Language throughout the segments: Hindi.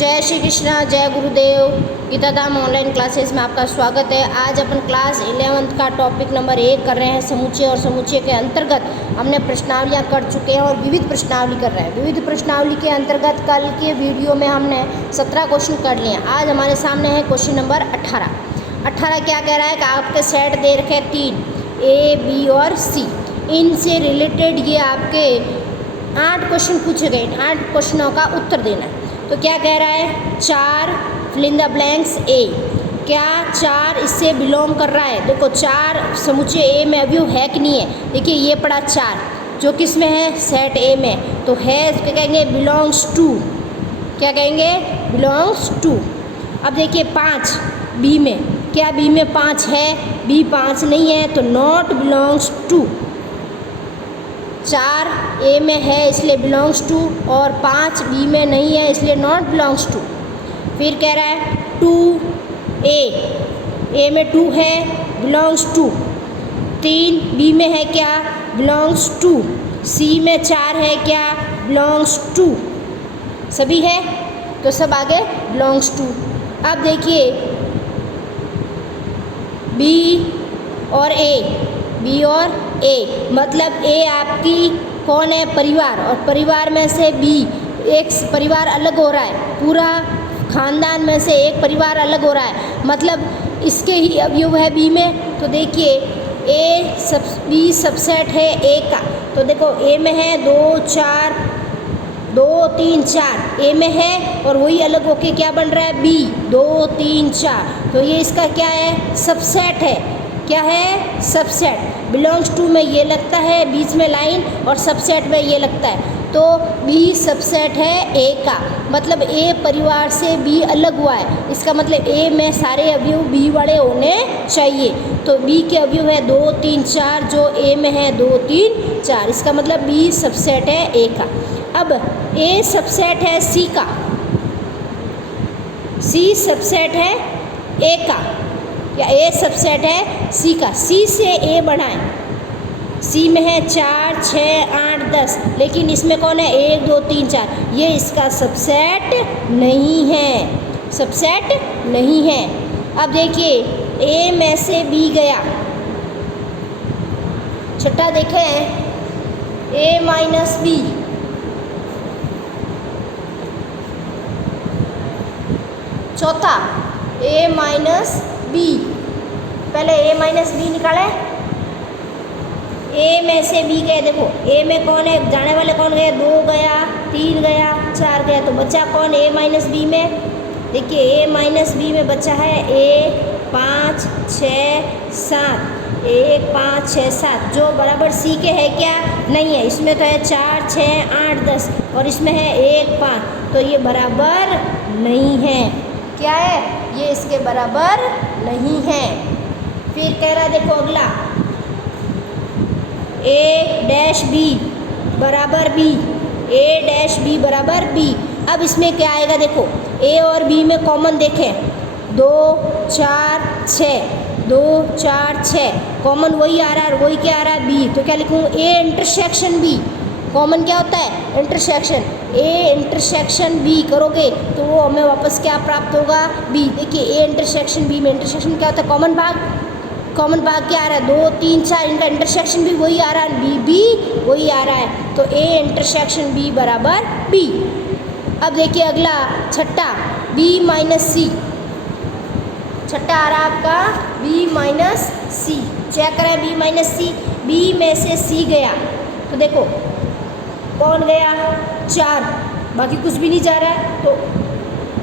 जय श्री कृष्णा, जय गुरुदेव। गीताधाम ऑनलाइन क्लासेस में आपका स्वागत है। आज अपन क्लास 11th का टॉपिक नंबर 1 कर रहे हैं, समुच्चय। और समुच्चय के अंतर्गत हमने प्रश्नावलियाँ कर चुके हैं और विविध प्रश्नावली कर रहे हैं। विविध प्रश्नावली के अंतर्गत कल के वीडियो में हमने 17 क्वेश्चन कर लिए। आज हमारे सामने है क्वेश्चन नंबर 18। क्या कह रहा है कि आपके सेट दे रखे 3 A, B और C। इनसे रिलेटेड ये आपके 8 क्वेश्चन पूछे गए। 8 क्वेश्चनों का उत्तर देना है। तो क्या कह रहा है, 4 fill in the blanks A। क्या 4 इससे बिलोंग कर रहा है? देखो 4 समुच्चय A में अभी है कि नहीं है। देखिए ये पड़ा 4 जो किस में है, सेट A में। तो है क्या कहेंगे, बिलोंग्स टू। क्या कहेंगे, बिलोंग्स टू। अब देखिए 5 B में, क्या B में 5 है? B 5 नहीं है तो नॉट बिलोंग्स टू। 4 A में है इसलिए बिलोंग्स टू, और 5 B में नहीं है इसलिए नॉट बिलोंग्स टू। फिर कह रहा है 2 A में 2 है, बिलोंग्स टू। 3 B में है क्या, बिलोंग्स टू। C में 4 है क्या, बिलोंग्स टू। सभी है तो सब आगे बिलोंग्स टू। अब देखिए B और A, मतलब A आपकी कौन है, परिवार। और परिवार में से B, एक परिवार अलग हो रहा है, पूरा खानदान में से एक परिवार अलग हो रहा है, मतलब इसके ही अवयव है B में। तो देखिए B सबसेट है A का। तो देखो A में है 2 3 4 A में है, और वही अलग होके क्या बन रहा है, B 2 3 4। तो ये इसका क्या है, सबसेट है। क्या है, सबसेट। बिलोंग्स टू में ये लगता है बीच में लाइन, और सबसेट में ये लगता है। तो B सबसेट है A का, मतलब A परिवार से B अलग हुआ है। इसका मतलब A में सारे अवयव B वाले होने चाहिए। तो B के अवयव है 2 3 4, जो A में है 2 3 4। इसका मतलब B सबसेट है A का। अब A सबसेट है C का, C सबसेट है A का, या A सबसेट है C का। C से A बढ़ाएं। C में है 4 6 8 10, लेकिन इसमें कौन है, 1 2 3 4। ये इसका सबसेट नहीं है, सबसेट नहीं है। अब देखिए A में से B गया, छठा देखें A माइनस B। चौथा A माइनस B। पहले A माइनस B निकाले। A में से B गए, देखो A में कौन है, जाने वाले कौन गए, 2 गया 3 गया 4 गया। तो बच्चा कौन A माइनस B में, देखिए A माइनस B में बच्चा है 1 5 6 7, 1 5 6 7, जो बराबर C के है क्या, नहीं है। इसमें तो है 4 6 8 10, और इसमें है 1 5, तो ये बराबर नहीं है। क्या है, ये इसके बराबर नहीं है। फिर कह रहा है, देखो अगला A डैश B बराबर B, A डैश B बराबर B। अब इसमें क्या आएगा, देखो A और B में कॉमन देखें, 2 4 6, 2 4 6, कॉमन वही आ रहा है, और वही क्या आ रहा है, B। तो क्या लिखूँ, A इंटरसेक्शन B। कॉमन क्या होता है, इंटरसेक्शन। A इंटरसेक्शन B करोगे तो वो हमें वापस क्या प्राप्त होगा, B। देखिए A इंटरसेक्शन B में इंटरसेक्शन क्या होता है, कॉमन भाग। कॉमन भाग क्या आ रहा है, 2 3 4, इनका इंटरसेक्शन भी वही आ रहा है, B भी वही आ रहा है। तो A इंटरसेक्शन B बराबर B। अब देखिए अगला छठा B माइनस C। छठा आ रहा है आपका B माइनस C। चेक करें B माइनस C। B में से C गया, तो देखो कौन गया, 4, बाकी कुछ भी नहीं जा रहा है। तो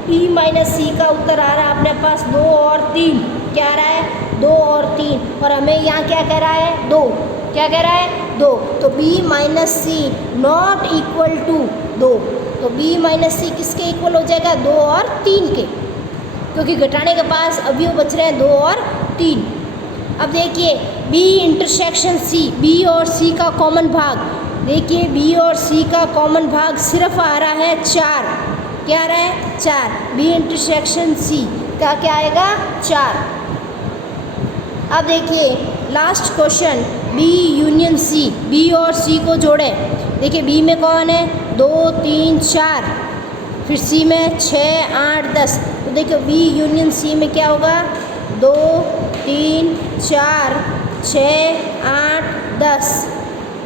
B माइनस C का उत्तर आ रहा है अपने पास 2 और 3। क्या आ रहा है, 2 और 3, और हमें यहाँ क्या कह रहा है, 2। क्या कह रहा है, 2। तो B minus C not equal to 2। तो B माइनस C किसके इक्वल हो जाएगा, 2 और 3 के, क्योंकि घटाने के पास अवयव बच रहे हैं 2 और 3। अब देखिए B इंटरसेक्शन C, B और C का कॉमन भाग। देखिए B और C का कॉमन भाग सिर्फ आ रहा है 4। क्या आ रहा है, 4। B इंटरसेक्शन C का क्या आएगा, 4। अब देखिए last question B union C। B और C को जोड़े। देखिए B में कौन है, 2 3 4, फिर सी में 6, 8, 10। तो देखो बी यूनियन सी में क्या होगा, 2, 3, 4, 6, 8, 10।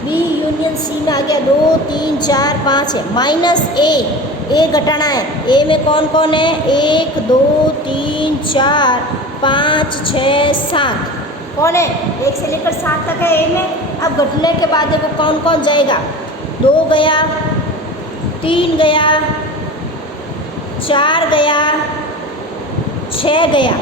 बी यूनियन सी में आ गया 2, 3, 4, 5 है। माइनस ए घटाना है। ए में कौन कौन है, 1, 2, 3, 4, 5, 6, 7 कौन है, 1 से लेकर 7 तक है ए में। अब घटने के बाद देखो कौन कौन जाएगा, 2 गया, 3 गया, 4 गया, 6 गया,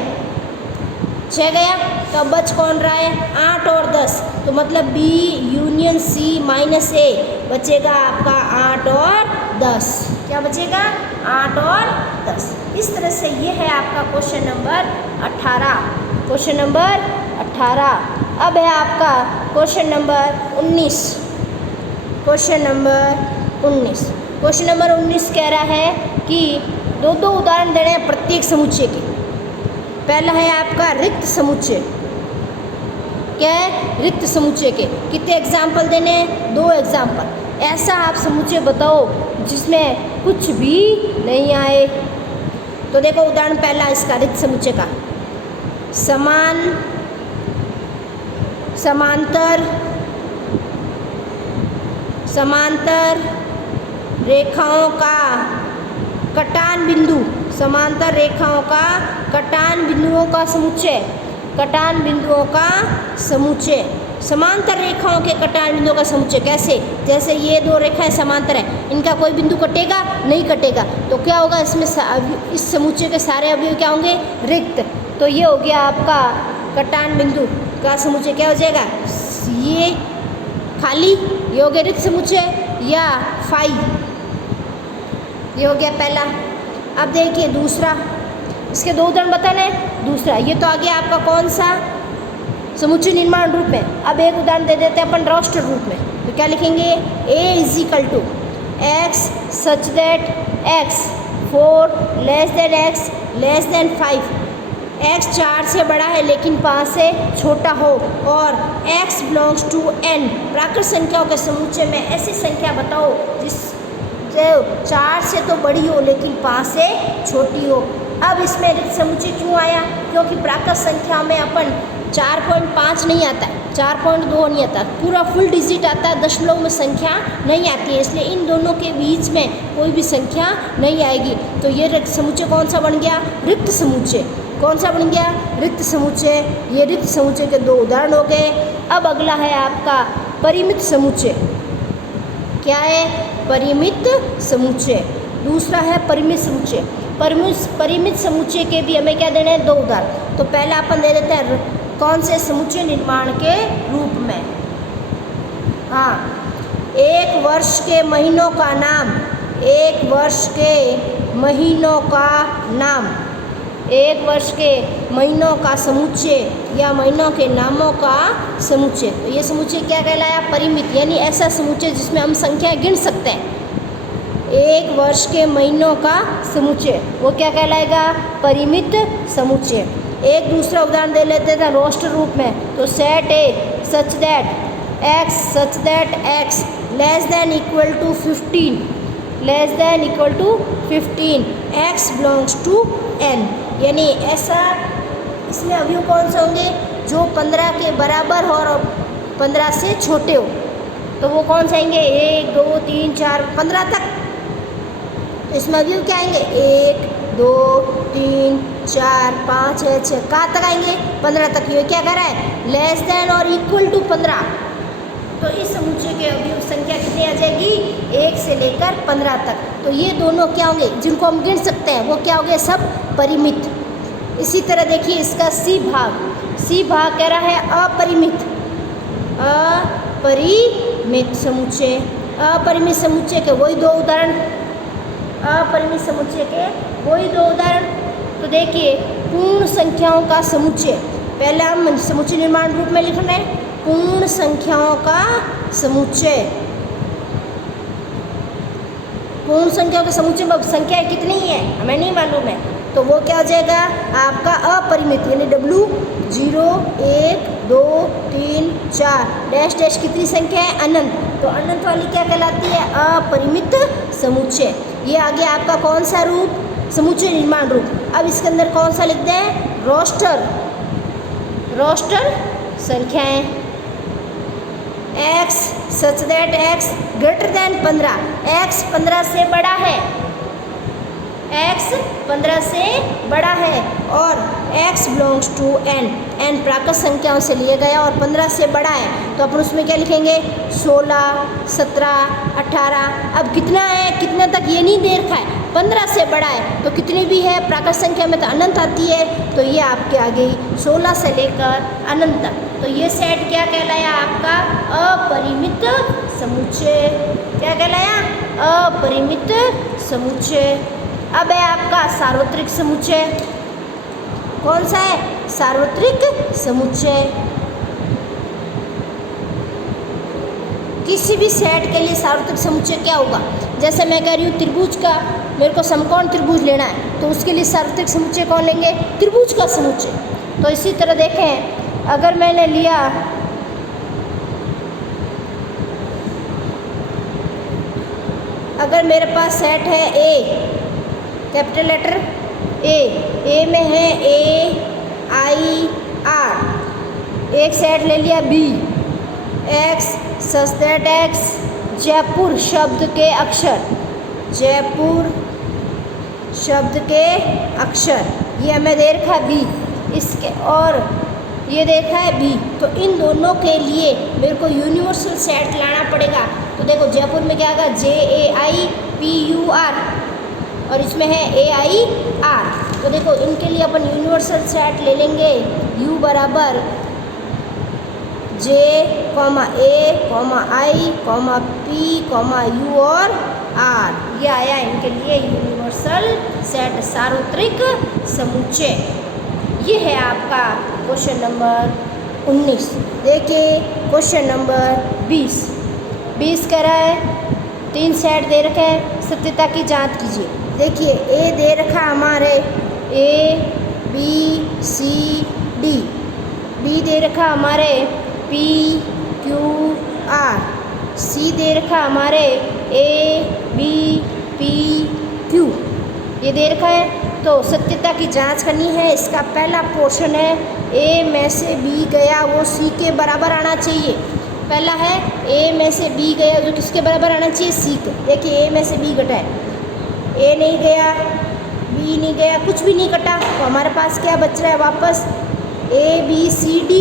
6 गया। तो अब बच कौन रहा है, 8 और 10। तो मतलब बी यूनियन सी माइनस ए बचेगा आपका 8 और 10। क्या बचेगा, 8 और 10। इस तरह से ये है आपका क्वेश्चन नंबर 18। Question number 18। अब है आपका question number 19। Question number 19। Question number 19 कह रहा है कि दो उदाहरण देने हैं प्रत्येक समुच्चय के। पहला है आपका रिक्त समुच्चय। क्या है, रिक्त समुच्चय के। कितने एग्जाम्पल देने हैं, 2 एग्जाम्पल। ऐसा आप समुच्चय बताओ जिसमें कुछ भी नहीं आए। तो देखो उदाहरण पहला इसका रिक्त समुच्चय का, समान, समांतर, समांतर रेखाओं का कटान बिंदु, समांतर रेखाओं का कटान बिंदुओं का समुच्चय, कटान बिंदुओं का समुच्चय। समांतर रेखाओं के कटान बिंदुओं का समुच्चय कैसे, जैसे ये 2 रेखाएं समांतर हैं, इनका कोई बिंदु कटेगा नहीं कटेगा, तो क्या होगा इसमें इस समुच्चय के सारे अवयव क्या होंगे, रिक्त। तो ये हो गया आपका कटान बिंदु का समुच्चय। क्या हो जाएगा, ये खाली, ये हो गया रिक्त समुच्चय, या फाई, ये हो गया पहला। अब देखिए दूसरा, इसके 2 उदाहरण बताने हैं। दूसरा ये तो आ गया आपका कौन सा, समुच्चय निर्माण रूप में। अब एक उदाहरण दे देते हैं अपन राष्ट्र रूप में। तो क्या लिखेंगे, a = x such that x 4 x < 5। x 4 से बड़ा है लेकिन 5 से छोटा हो, और x बिलोंग्स टू n। प्राकृत संख्याओं के समुच्चय में ऐसी संख्या बताओ जिस जो 4 से तो बड़ी हो लेकिन 5 से छोटी हो। अब इसमें रिक्त समुच्चय क्यों आया, क्योंकि प्राकृत संख्या में अपन 4.5 नहीं आता है, 4.2 नहीं आता, पूरा फुल डिजिट आता है, दशमलव में संख्या नहीं आती है, इसलिए इन दोनों के बीच में कोई भी संख्या नहीं आएगी। तो ये रिक्त समुच्चय कौन सा बन गया, रिक्त समुच्चय। कौन सा बन गया, रिक्त समुच्चय। ये रिक्त समुच्चय के 2 उदाहरण हो गए। अब अगला है आपका परिमित समुच्चय। क्या है, परिमित समुच्चय। दूसरा है परिमित समुच्चय। परिमित समुच्चय के भी हमें क्या देने हैं, 2 उदाहरण। तो पहला अपन दे देते हैं कौन से समुच्चय निर्माण के रूप में, हाँ, 1 वर्ष के महीनों का नाम, 1 वर्ष के महीनों का नाम, 1 वर्ष के महीनों का समुच्चय या महीनों के नामों का समुच्चय। तो ये समुच्चय क्या कहलाया, परिमित, यानी ऐसा समुच्चय जिसमें हम संख्या गिन सकते हैं। 1 वर्ष के महीनों का समुच्चय वो क्या कहलाएगा, परिमित समुच्चय। एक दूसरा उदाहरण दे लेते थे राष्ट्र रूप में। तो set A such that x such that x less than equal to 15, less than equal to 15, x belongs to n। यानी ऐसा, इसमें अवयव कौन से होंगे, जो 15 के बराबर हो और 15 से छोटे हो। तो वो कौन से आएंगे, 1, 2, 3, 4, 15 तक। तो इसमें अवयव क्या आएंगे, 1, 2, 3, 4, 5, 6 कहाँ तक आएंगे, 15 तक। ये क्या कह रहा है, लेस देन और इक्वल टू 15। तो इस समुच्चय के अवयव संख्या कितनी आ जाएगी, 1 से लेकर 15 तक। तो ये दोनों क्या होंगे, जिनको हम गिन सकते हैं, वो क्या हो गए, सब परिमित। इसी तरह देखिए इसका सी भाग कह रहा है अपरिमित, अपरिमित समुच्चय। अपरिमित समुच्चय के वही 2 उदाहरण, अपरिमित समुच्चय के वही 2 उदाहरण। तो देखिए पूर्ण संख्याओं का समुच्चय, पहले हम समुच्चय निर्माण रूप में लिख रहे हैं, पूर्ण संख्याओं का समुच्चय। पूर्ण संख्याओं के समुच्चय में संख्या कितनी है हमें नहीं मालूम है, तो वो क्या हो जाएगा आपका अपरिमित, यानी W 0, 1, 2 3 4 डैश डैश कितनी संख्या है? अनंत। तो अनंत वाली क्या कहलाती है? अपरिमित समुच्चय। ये आ गया आपका कौन सा रूप? समुच्चय निर्माण रूप। अब इसके अंदर कौन सा लिख दें? रोस्टर। रोस्टर संख्याएं x such that x greater than 15, x 15 से बड़ा है, x 15 से बड़ा है और x belongs to n, n प्राकृत संख्याओं से लिए गया और 15 से बड़ा है तो अपन उसमें क्या लिखेंगे? 16, 17, 18। अब कितना है, कितना तक ये नहीं दे रखा है, 15 से बड़ा है तो कितनी भी है प्राकृत संख्या में तो अनंत आती है, तो ये आपके आ गई 16 से लेकर अनंत तक। तो ये सेट क्या कहलाया? आपका अपरिमित समुच्चय। क्या कहलाया? अपरिमित समुच्चय। अब है आपका सार्वत्रिक समुच्चय। कौन सा है? सार्वत्रिक समुच्चय। किसी भी सेट के लिए सार्वत्रिक समुच्चय क्या होगा? जैसे मैं कह रही हूँ त्रिभुज का, मेरे को समकोण त्रिभुज लेना है तो उसके लिए सार्वत्रिक समुच्चय कौन लेंगे? त्रिभुज का समुच्चय। तो इसी तरह देखें, अगर मैंने लिया अगर मेरे पास सेट है ए, कैपिटल लेटर ए में है AIR। एक सेट ले लिया B, x such that x Jaipur शब्द के अक्षर, जयपुर शब्द के अक्षर, ये हमें दे रखा है बी, इसके और ये देखा है बी। तो इन दोनों के लिए मेरे को यूनिवर्सल सेट लाना पड़ेगा। तो देखो जयपुर में क्या आएगा? JAIPUR और इसमें है AIR। तो देखो इनके लिए अपन यूनिवर्सल सेट ले लेंगे। U बराबर J, A, I, P, U और R। ये आया इनके लिए यूनिवर्सल सेट, सार्वत्रिक समुच्चय। ये है आपका क्वेश्चन नंबर 19। देखिए क्वेश्चन नंबर 20 कह रहा है 3 सेट दे रखे हैं, सत्यता की जांच कीजिए। देखिए ए दे रखा हमारे ABCD, बी दे रखा हमारे PQR, सी दे रखा हमारे ABPQ, ये दे रखा है। तो सत्यता की जांच करनी है। इसका पहला पोर्शन है ए में से बी गया वो सी के बराबर आना चाहिए। पहला है ए में से बी गया जो किसके बराबर आना चाहिए? सी के। देखिए ए में से बी कटा है, ए नहीं गया, बी नहीं गया, कुछ भी नहीं कटा, तो हमारे पास क्या बच रहा है वापस? ABCD।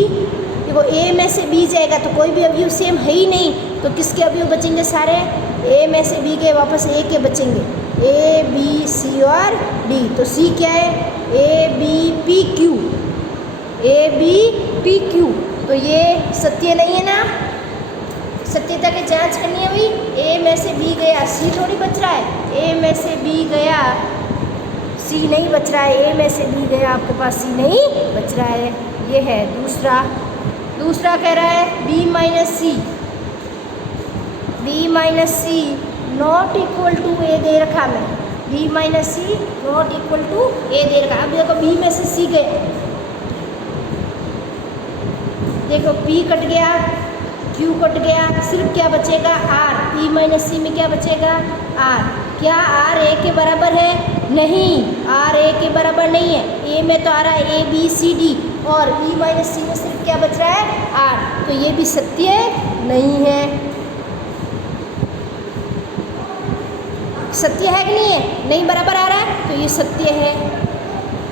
देखो ए में से बी जाएगा तो कोई भी अवयव सेम है ही नहीं, तो किसके अवयव बचेंगे? सारे ए में से बी के वापस ए के बचेंगे, A, B, C और D। तो C क्या है? ABPQ, ABPQ। तो ये सत्य नहीं है ना, सत्यता की जांच करनी है भाई। ए में से बी गया, सी थोड़ी बच रहा है, ए में से बी गया, सी नहीं बच रहा है, ए में से बी गया, आपके पास सी नहीं बच रहा है। ये है दूसरा कह रहा है B C not equal to A दे रखा मैं, B C not equal to A दे रखा। अब देखो बी में से सी गया, देखो P कट गया, Q कट गया, सिर्फ क्या बचेगा? R। P C में क्या बचेगा? R। क्या R A के बराबर है? नहीं, R A के बराबर नहीं है। A में तो आ रहा है ABCD और P C में सिर्फ क्या बच रहा है? R। तो ये भी सत्य नहीं है। सत्य है कि नहीं है? नहीं बराबर आ रहा है तो ये सत्य है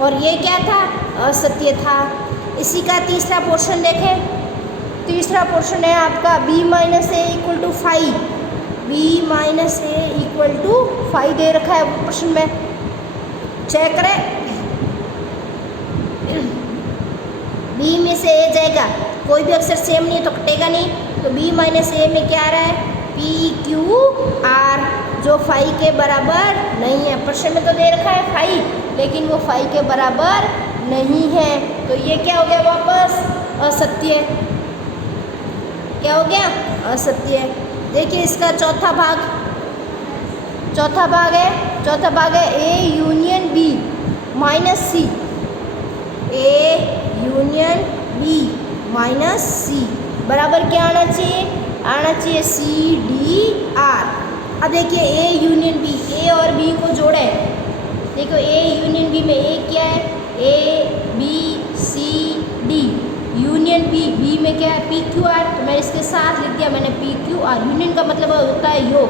और ये क्या था? असत्य था। इसी का तीसरा पोर्शन देखें। तीसरा पोर्शन है आपका B A equal to 5, B A equal to 5 दे रखा है प्रश्न में। चेक करें, B में से A जाएगा, कोई भी अक्षर सेम नहीं है तो कटेगा नहीं, तो B A में क्या आ रहा है? PQR जो 5 के बराबर नहीं है। प्रश्न में तो दे रखा है 5, लेकिन वो 5 के बराबर नहीं है, तो ये क्या हो गया? वापस असत्य। क्या हो गया? असत्य। देखिए इसका चौथा भाग है A union B minus C, A union B minus बराबर क्या आना चाहिए? आना चाहिए CDR। अब देखिए ए यूनियन बी, ए और बी को जोड़े। देखो ए यूनियन बी में ए क्या है? ABCD यूनियन बी, बी में क्या है? PQR। तो मैं इसके साथ लिख दिया मैंने PQR। यूनियन का मतलब होता है योग,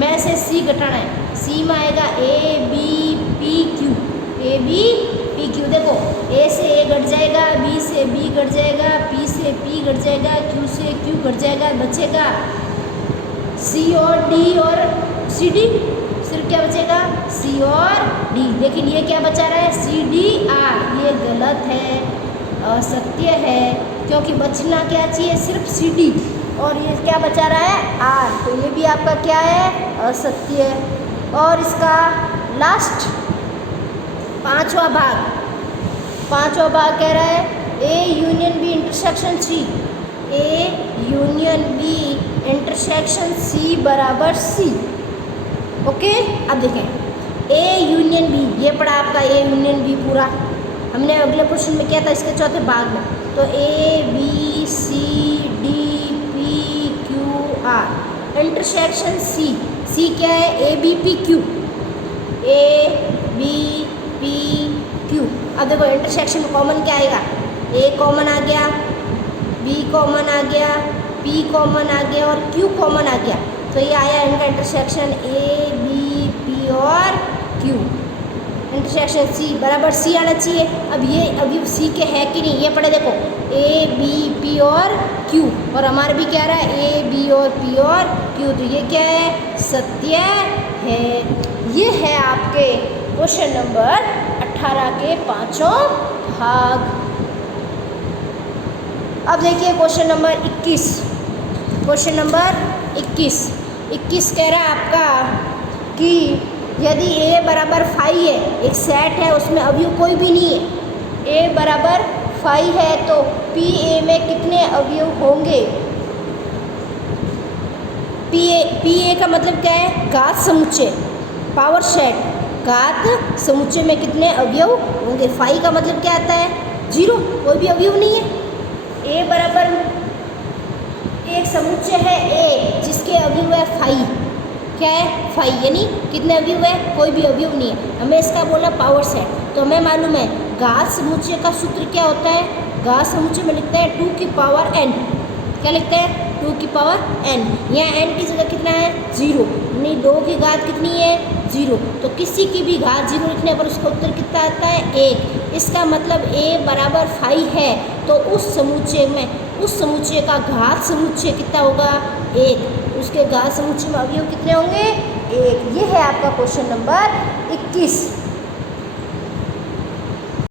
मैं से C घटाना है, C में आएगा ABPQ, ABPQ। देखो A से A घट जाएगा, B से B घट जाएगा, P से P घट जाएगा, Q से Q घट जाएगा, बचेगा C और D और CD। सिर्फ क्या बचेगा? C और D। लेकिन ये क्या बचा रहा है? CDR। ये गलत है, असत्य है, क्योंकि बचना क्या चाहिए? सिर्फ CD, और ये क्या बचा रहा है? R। तो ये भी आपका क्या है? असत्य। और इसका लास्ट पांचवा भाग कह रहा है A union B intersection C। A union B intersection C बराबर C। ओके, अब देखें A यूनियन B, ये पड़ा आपका A यूनियन B पूरा। हमने अगले क्वेश्चन में किया था इसके चौथे भाग में। तो ABCDPQR इंटरसेक्शन C क्या है? ABPQ, ABPQ। अब देखो इंटरसेक्शन में कॉमन क्या आएगा? A कॉमन आ गया, B कॉमन आ गया, P कॉमन आ गया और Q कॉमन आ गया। तो ये आया इनका इंटरसेक्शन ABP और Q। इंटरसेक्शन C बराबर C आना चाहिए। अब ये अभी C के है कि नहीं ये पढ़े, देखो ABP और Q, और हमारा भी क्या रहा है? AB और P और Q। तो ये क्या है? सत्य है। ये है आपके क्वेश्चन नंबर 18 के पांचों भाग। अब देखिए क्वेश्चन नंबर 21। क्वेश्चन नंबर 21 कह रहा है आपका कि यदि A बराबर 5 है, एक सेट है उसमें अवयव कोई भी नहीं है, A बराबर 5 है तो PA में कितने अवयव होंगे? PA का मतलब क्या है? घात समुच्चय, पावर सेट, घात समुच्चय में कितने अवयव होंगे? 5 का मतलब क्या आता है? 0, कोई भी अवयव नहीं है। A बराबर एक समुच्चय है A जिसके अवयव है 5। क्या है? 5, यानी कितने अवयव है? कोई भी अवयव नहीं है। हमें इसका बोला पावर सेट, तो हमें मालूम है घात समुच्चय का सूत्र क्या होता है? घात समुच्चय में लिखते हैं 2 की पावर n। क्या लिखते हैं? 2 की पावर n। यहाँ n की जगह कितना है? 0, यानी 2 की घात कितनी है? 0। तो किसी की भी घात 0 लिखने पर उसका उत्तर कितना आता है? 1। इसका मतलब A बराबर 5 है तो उस समुच्चय का घात समुच्चय कितना होगा? 1। उसके घात समुच्चय में अवयव कितने होंगे? 1। ये है आपका क्वेश्चन नंबर 21।